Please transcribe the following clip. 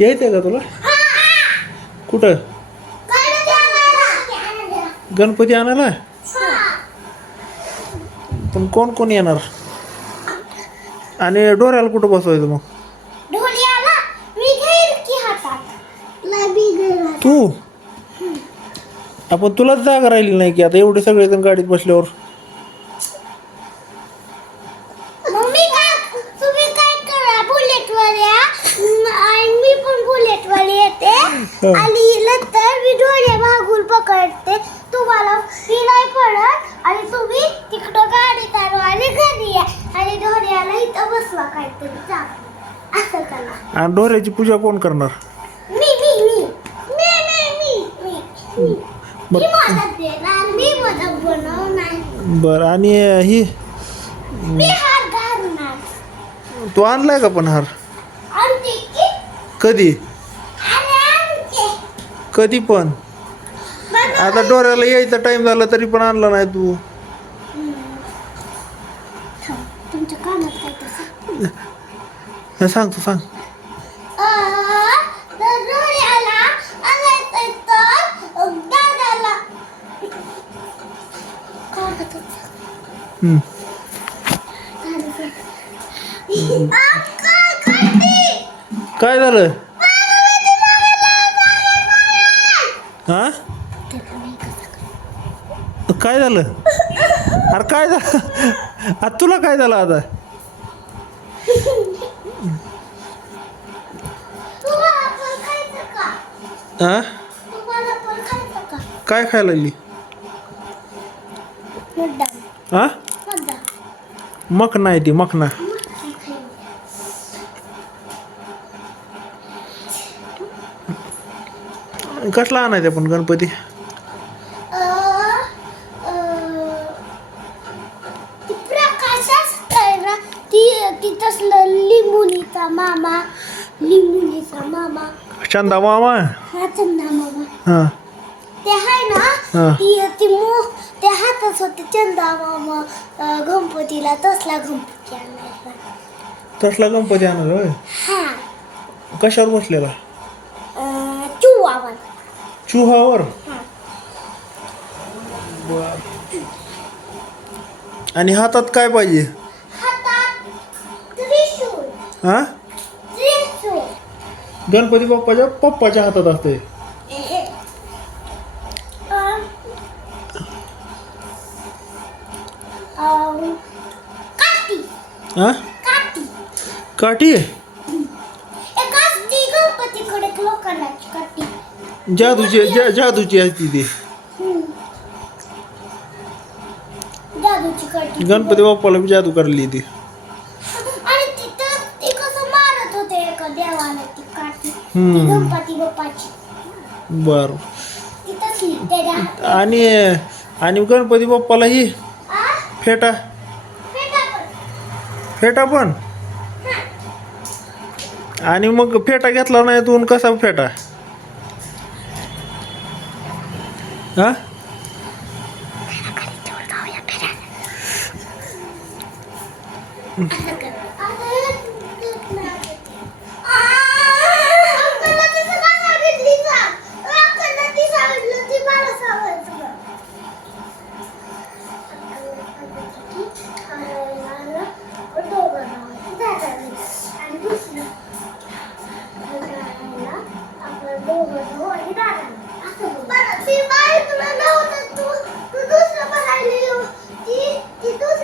यायचंय का तुला? कुठं? गणपती आणायला? पण कोण कोण येणार? आणि डोऱ्याला कुठं बसवायचं मग? तू? आपण तुलाच जागा राहिली नाही की आता एवढे सगळेजण गाडीत बसल्यावर. आणि नंतर मी डोळे भागून पकडते. तुम्हाला मी नाही पडत. आणि तुम्ही तिकडं गाडी काढू आणि घरी या. आणि डोळ्याला इथं बसवा काहीतरी चांगलं. असं करा. आणि डोऱ्याची पूजा कोण करणार? मी मी मी. मी मी मी मी. मी. मी मदत देणार. मी मदत बनवणार. बरं आणि ही? मी हात घालणार. तू आणलाय का पण हार? की? कधी? कधी पण बघा. आता डोऱ्याला यायचा टाइम झाला तरी पण आणला नाही तू थांब, तुमच्या कानात काय तसं हं, सांग तू सांग डोळ्याला आणायचं तर दादाला कागद होता. हं. अक्का, काठी! काय झालं हा? काय झालं? अरे काय झालं? आता तुला काय झालं आता? काय खायला लागली? हां मग नाही ती मखना. कसला आणायचा पण गणपती? लिंबुनीचा मामा लिंबुनीचा मामा चंदा मामा हा. चंदा मामा हा. ते आहे ना. ती ती मो ते हातच होते चंदा मामा गणपतीला तसला गणपती आणायचा तसला गणपती होय? हा. कशावर बसलेला? चुवावाला चुहावर. आणि हातात काय पाहिजे? हा? गणपती बाप्पाच्या पप्पाच्या हातात असते. काठी? हा काठी काठी. जादूची जा जादूची आहे तिथे गणपती बाप्पाला मी जादू करली ती. बर. आणि आणि गणपती बाप्पाला ही फेटा. फेटा पण. आणि मग फेटा घेतला नाही तू कसा फेटा? હા